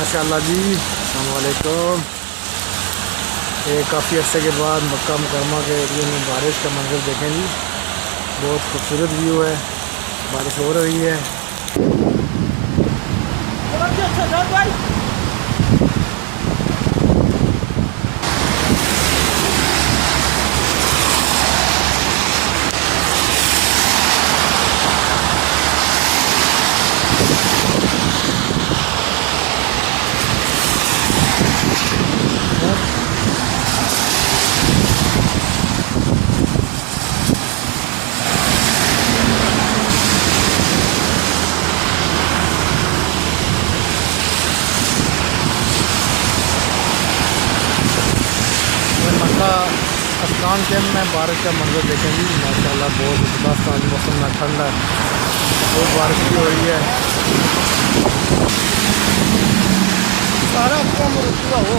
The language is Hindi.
माशाल्लाह जी, अस्सलाम वालेकुम। ये काफ़ी अर्से के बाद मक्का मुकरमा के एरिए में बारिश का मंजर देखें जी। बहुत खूबसूरत व्यू है, बारिश हो रही है। मक्का अस्लान कैम्प में बारिश का मंजर देखें जी। माशाल्लाह बहुत ज़बरदस्त आज मौसम में ठंड है, बहुत बारिश भी हो रही है। सारा कम रुका हो